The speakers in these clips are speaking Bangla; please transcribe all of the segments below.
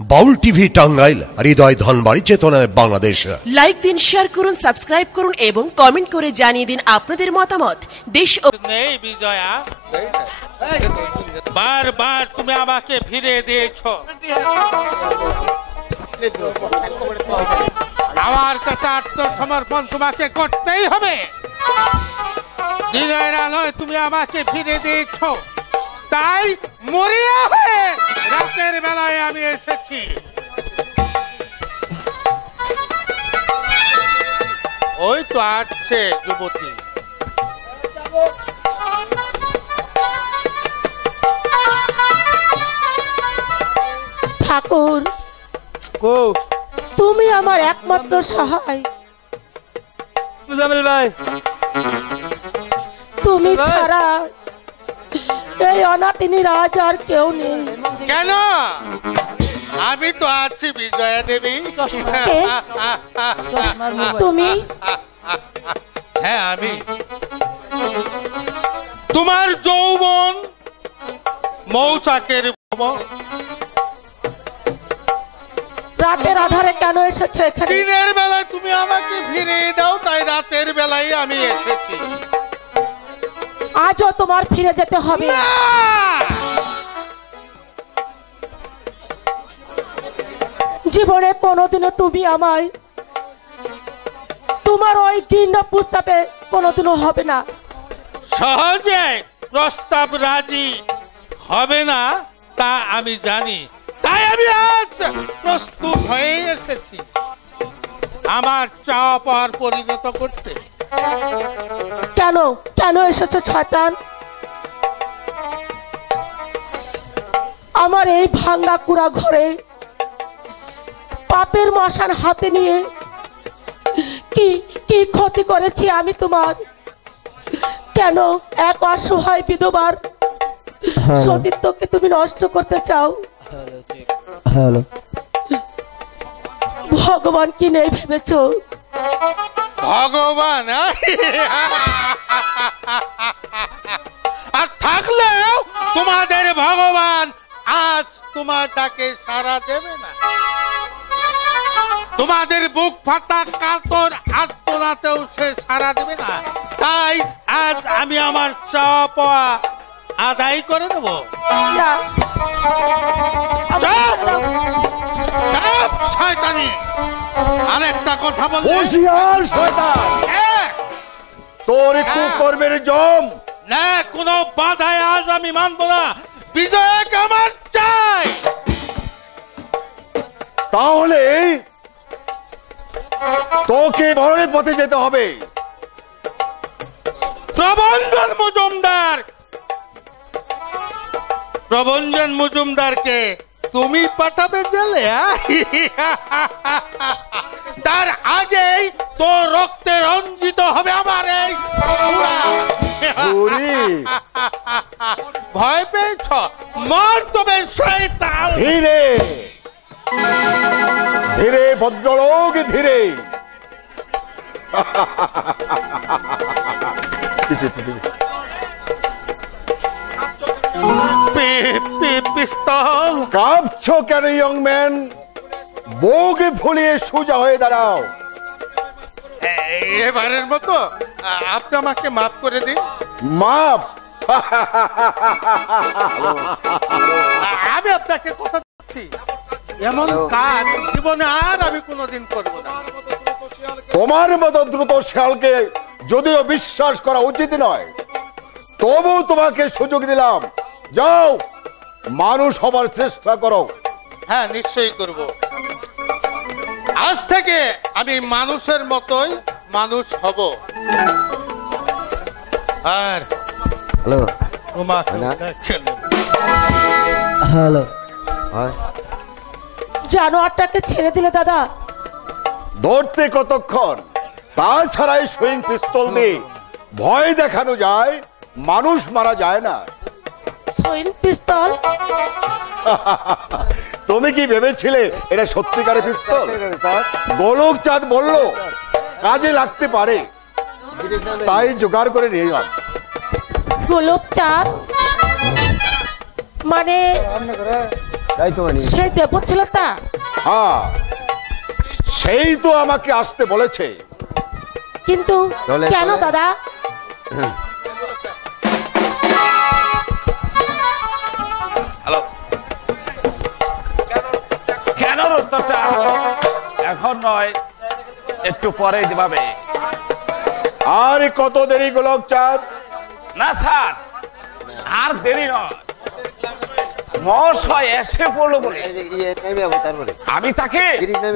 বাউল টিভি টাঙ্গাইল, হৃদয় ধনবাড়ি, চেতনায় বাংলাদেশ। লাইক দিন, শেয়ার করুন, সাবস্ক্রাইব করুন এবং কমেন্ট করে জানিয়ে দিন আপনাদের মতামত। দেশ ও নেই বিজয়া, বারবার তুমি আমাকে ফিরে দিয়েছো। আমার কাছে আত্মসমর্পণ তোমাকে করতেই হবে। দিনের আলোয় তুমি আমাকে ফিরে দিয়েছো, তাই মরিয়া হয়ে রাতের বেলায় আমি এসেছি। ওই তো আসছে যুবতী। ঠাকুর, তুমি আমার একমাত্র সহায়। তুমি ছাড়া এই অনাথিনী রাজ আর কেউ নেই। কেন? আমি তো আছি বিজয়া দেবী। তুমি? হ্যাঁ, আমি। তোমার যৌবন মৌচাকের ভ্রমণ। রাতের আধারে কেন এসেছো এখানে? দিনের বেলায় তুমি আমাকে ফিরিয়ে দাও, তাই রাতের বেলায় আমি এসেছি। আজও তোমার ফিরে যেতে হবে। জীবনে কোনোদিনও তুমি আমায় তোমার ওই ঘৃণ্য প্রস্তাবে কোনোদিনও হবে না। সহজে প্রস্তাব রাজি হবে না তা আমি জানি, তাই আমি আজ প্রস্তুত হয়ে এসেছি আমার চাওয়া পাওয়ার পরিণত করতে। কেন কেন এসেছো শয়তান? আমার এই ভাঙ্গা কুড়া ঘরে পাপের মশান হাতে নিয়ে কি কি ক্ষতি করেছি আমি তোমার? কেন এক অসহায় বিধবার সতীত্বকে তুমি নষ্ট করতে চাও? ভগবান কি নেই ভেবেছো? ভগবান আর থাকলেও তোমাদের ভগবান আজ তোমার ডাকে সাড়া দেবে না। তোমাদের বুক ফাটা কাতর আত্মনাতেও সে সাড়া দেবে না, তাই আজ আমি আমার চাওয়া পাওয়া আদায় করে নেব। না, শয়তানি, আরেকটা কথা বল। তোর একটু কর্মের জম না, কোনো বাধায় আজ আমি মানব না। বিজয়কে আমার চাই। তাহলে তোকে মরণের পথে যেতে হবে। প্রবঞ্জন মজুমদার, প্রবঞ্জন মজুমদারকে তুমি পাঠাবে জেলে? তার আগেই তো রক্তে রঞ্জিত হবে আমার এই ভয় পেয়েছ? মর তবে শয়তান। ধীরে ধীরে ভদ্রলোক, ধীরে। পিস্তল। কাঁপছো কেন ইয়ং ম্যান? বুক ফুলিয়ে সোজা হয়ে দাঁড়াও। এবারের মতো আপনি আমাকে মাফ করে দিন। মাফ? আমি আপনাকে কথা দিচ্ছি, এমন কাজ জীবনে আর আমি কোনোদিন করব না। তোমার মতো দ্রুত শেয়ালকে যদিও বিশ্বাস করা উচিত নয়, তবু তোমাকে সুযোগ দিলাম। যাও, মানুষ হবার চেষ্টা করো। হ্যাঁ, নিশ্চয়ই করব। আজ থেকে আমি মানুষের মতোই মানুষ হব। আর হ্যালো, তোমাকে হ্যালো, জানোয়ারটাকে ছেড়ে দিলে দাদা? ধরতে কতক্ষণ? তাছাড়াই সুইং পিস্তল দিয়ে ভয় দেখানো যায়, মানুষ মারা যায় না। সুইং পিস্তল? তুমি কি ভেবেছিলে এটা সত্যিকারের পিস্তল? গোলক চাঁদ বলল কাজে লাগতে পারে, তাই জোগাড় করে নিয়ে এলাম। গোলক চাঁদ মানে সেই দেব ছেলেটা? হ্যাঁ, সেই তো আমাকে আসতে বলেছে। কিন্তু কেন দাদা? হ্যালো, কেন উত্তরটা এখন নয়, একটু পরে দিবাবে। আর কত দেরি গোলক চাঁদ? না স্যার, আর দেরি নয়, মহাশয় এসে পড়লো বলে আমি তাকে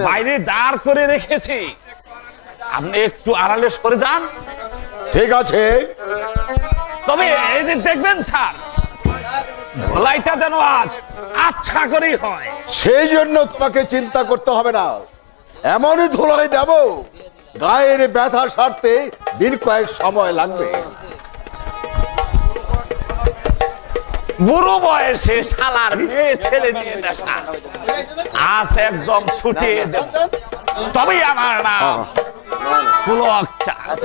বাইরে দাঁড় করে রেখেছি। আপনি একটু আড়ালে সরে যান। ঠিক আছে, তবে এই যে দেখবেন স্যার, ধোলাইটা যেন আজ আচ্ছা করেই হয়। সেই জন্য তোমাকে চিন্তা করতে হবে না। এমনই ধুলাই দেব, গায়ের ব্যথা সারতে দিন কয়েক সময় লাগবে। বুড়ো বয়সে শালার মেয়ে ছেলে নিয়ে দেখা আজ একদম ছুটিয়ে দেব। তবেই আমার নাম পুলক চাঁদ।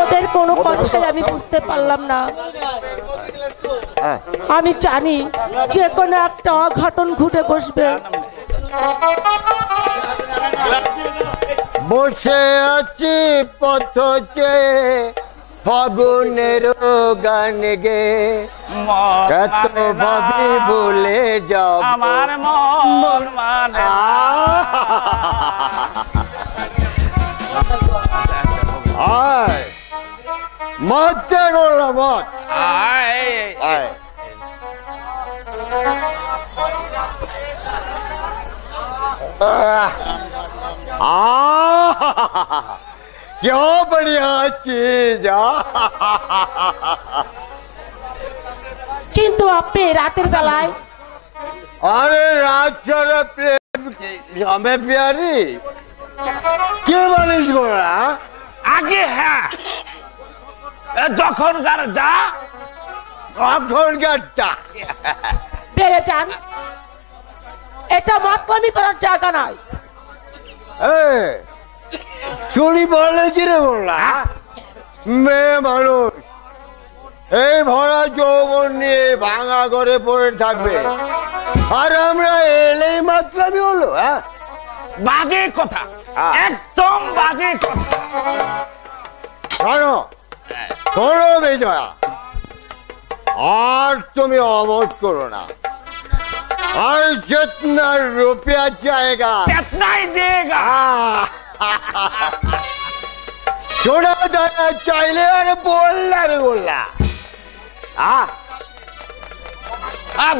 ওদের কোনো কথাই আমি বুঝতে পারলাম না। আমি জানি যে কোনো একটা অঘটন ঘটে বসবে। বসে আছি পথে ফাগুনের গান গে, কত ভাবি ভুলে যাব আমার মন মানে আয় মতে গোলা মত আয় আয় क्या बढ़िया चीज। কিন্তু আপনি রাতের বেলায়? अरे रात ছাড়া প্রেম हमें प्यारी কে বলিস গোরা? আগে হ্যাঁ, যখন যা কখন গাড়টা বেড়ে যান, এটা মাতলামি করার জায়গা নয়। চুরি বলে কি রে গোরা? মেয়ে মানুষ এই ভরা যৌবন নিয়ে ভাঙা ঘরে পড়ে থাকবে, আর আমরা এলেই মাতলামি হলো? হ্যাঁ, বাজে কথা, একদম বাজে কথা। শোনো শোনো বিজয়া, আর তুমি অমত করো না। আর जितना रुपया जाएगा कितना ही देगा। छोड़ा दादा चाइले अरे बोलना रे बोलना।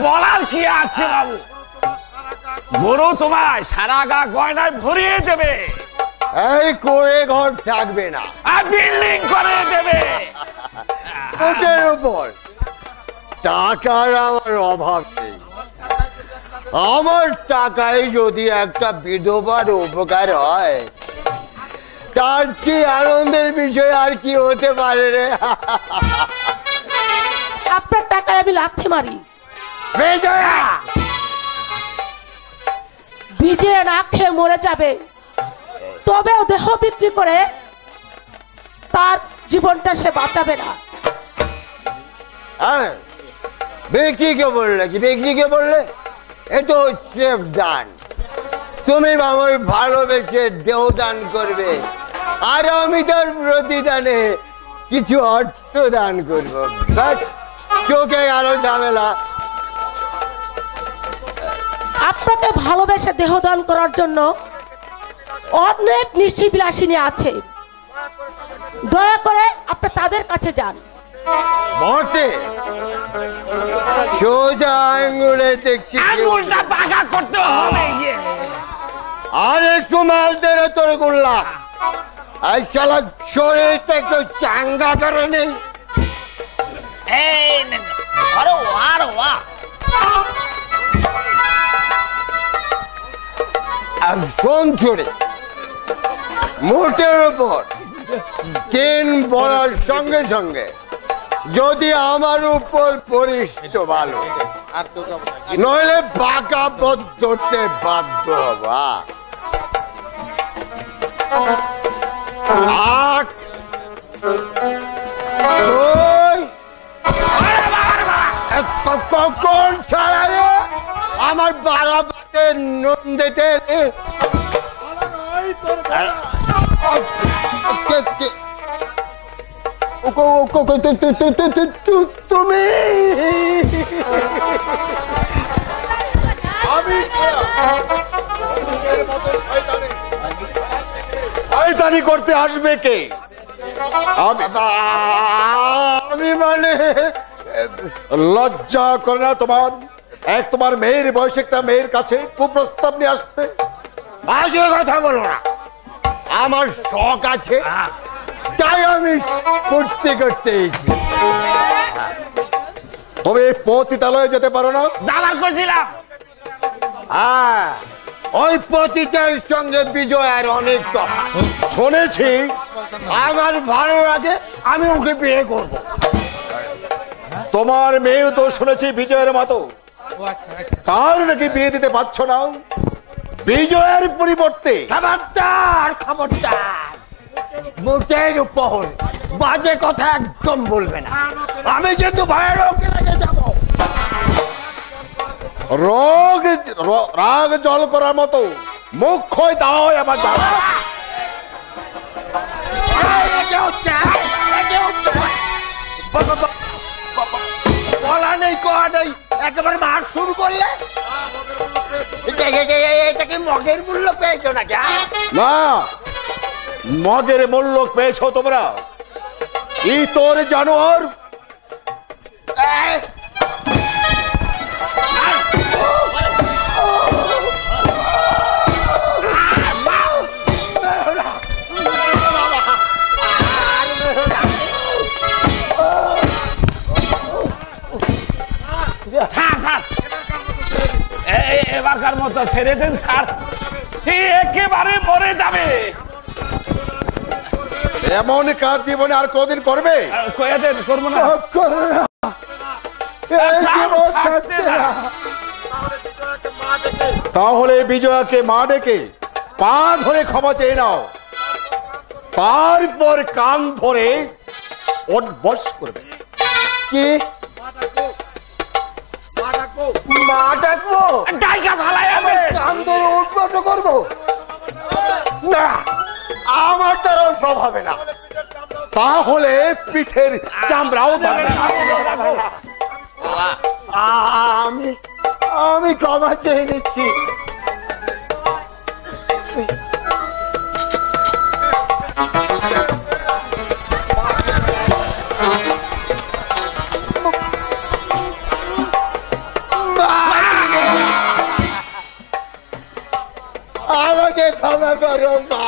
বলার কি আছে বাবু, গুরু তোমায় সারা গা গয়নায় ভরিয়ে দেবে। এই করে ঘর থাকবে না, আর বিল্ডিং করে দেবে। ওটার উপর টাকার আমার অভাব নেই। আমার টাকায় যদি একটা বিধবার উপকার হয়, তার কি আনন্দের বিষয় আর কি হতে পারে রে? আপনার টাকায় আমি লাথি মারি। বিজয়া বিজয় না খেয়ে মরে যাবে, তবেও দেহ বিক্রি করে তার জীবনটা সে বাঁচাবে না। হ্যাঁ, বিক্রি কে বললে? কি বিক্রি কে বললে? এ তো স্রেফ দান। তুমি আমার ভালোবেসে দেহ দান করবে, আর আমি তার প্রতিদানে কিছু অর্থ দান করবো। ব্যাস, চোখে গেল ঝামেলা। আপনাকে ভালোবেসে দেহদান করার জন্য অনেক নিশ্চয়ই বিলাসিনী আছে, দয়া করে আপনি তাদের কাছে যান। মতে সোজা আঙ্গুলে দেখছি আঙুলটা বাঁকা করতে হবে। আর একটু মাল দেরে তোর গুল্লা। এই শালা শরীরটা একটু চাঙ্গা করে নেই। এই নে, আরে ওয়া রে ওয়া। আর শোন চড়ে মোটের উপর তিন বলার সঙ্গে সঙ্গে যদি আমার উপর পড়িস তো ভালো, নইলে বাঁকা পথ ধরতে বাধ্য হবা। আট দুই কখন আমার বারাবাতে নন্দেতে তুমি শয়তানি করতে আসবে কে? আমি মানে লজ্জা করে না তোমার? তোমার মেয়ের বয়সে একটা মেয়ের কাছে কুপ্রস্তাব নিয়ে আসতে? বাজে কথা বলো না। আমার শখ আছে, তাই আমি করতে করতে তবে পতিতালয়ে যেতে পারো না? যাবার কইছিলাম। হ্যাঁ, ওই পতিতার সঙ্গে বিজয়ের অনেক তফাৎ। শুনেছি আমার ভালো লাগে, আমি ওকে বিয়ে করব। তোমার মেয়েও তো শুনেছি বিজয়ের মতো, তার নাকি বিয়ে দিতে পারছো না? বিজয়ের পরিবর্তে খবরদার খবরদার, মোটের উপর বাজে কথা একদম বলবে না। আমি কিন্তু ভাইয়ের ওকে লেগে যাব। রাগ জল করার মতো মুখ খয় দাও আমার দাদা। বলা নেই কোয়া নেই, একেবারে মার শুরু করলে। এটা কি মগের মূল্য পেয়েছো নাকি? না, মগের মূল্য পেয়েছো তোমরা। ই তোর জানোয়ার। এবারকার মতো ছেড়ে দেন স্যার, একেবারে মরে যাবে। এমন কাজ জীবনে আর কদিন করবে? কয়ে দেন, করবো না। তাহলে বিজয়াকে মা ডেকে পা ধরে ক্ষমা চেয়ে নাও, তারপর কান ধরে উঠবস করবে। কি মা ডাকবো? গায়িকা ভালাই হবে। কান ধরে উঠবস করবো না, আমার দ্বারাও সব হবে না। তাহলে পিঠের চামড়াও ধরবে। আমি ক্ষমা চেয়ে নিচ্ছি। আমাকে ক্ষমা করো মা।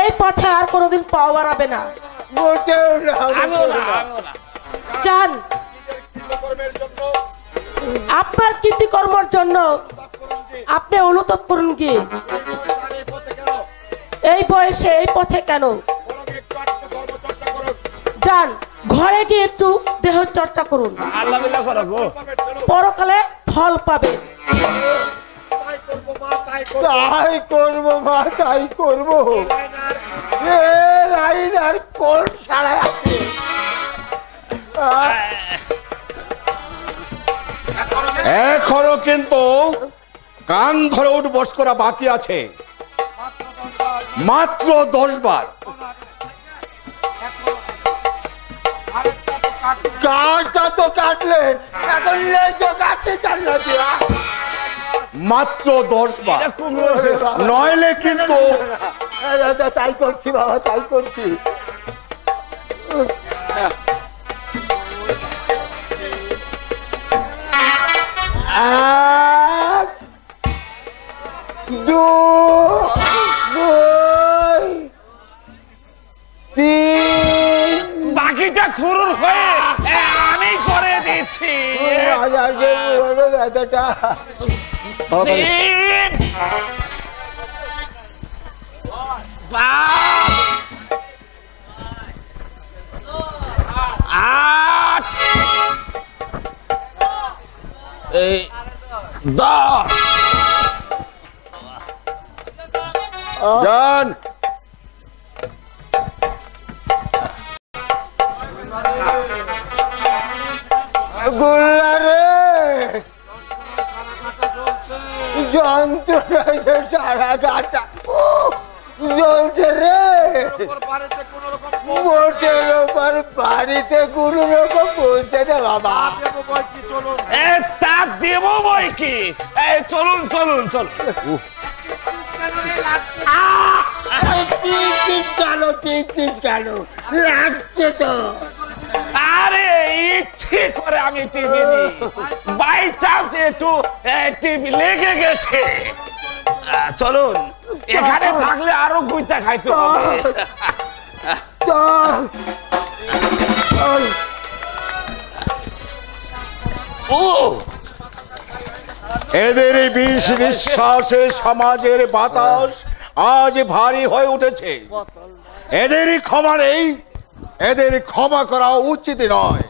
এই পথে আর কোনোদিন পাও বাড়াবে না। মোটেও না। যান, আপনার কৃতিকর্মের জন্য আপনি অনুতাপ করুন। কি এই বয়সে এই পথে কেন? যান, ঘরে গিয়ে একটু দেহ চর্চা করুন, পরকালে ফল পাবেন। তাই করবো মা, তাই করবো। লাইন আর কোন সারায় আছে? এখনো কিন্তু কান ধরে উঠবস করা বাকি আছে, মাত্র 10 বার। কাঠটা তো কাটলেন, এখন লেজও কাটতে চান না দিয়া। মাত্র 10 বার, নইলে কিন্তু। তাই করছি বাবা, তাই করছি। 1 2 3 বাকিটা খুরুর হয়ে আমি করে দিচ্ছি। 3 8 10 যান। গুল্লা রে, যন্ত্রণায় যে সারা গাটা জ্বলছে রে। মোটের ওপর বাড়িতে কোন রকম পৌঁছে দে বাবা। তা দেব বই কি? এই চলুন চলুন চলুন। কেন লাগছে তো? আরে ইচ্ছে করে আমি টিভি নিই, বাই চান্স একটু টিভি লেগে গেছে। চলুন, এখানে থাকলে আরো গুইতা খাইতে হবে। ও এদের বিষ নিঃশ্বাসে সমাজের বাতাস আজ ভারী হয়ে উঠেছে। এদেরই ক্ষমা নেই, এদের ক্ষমা করা উচিত নয়।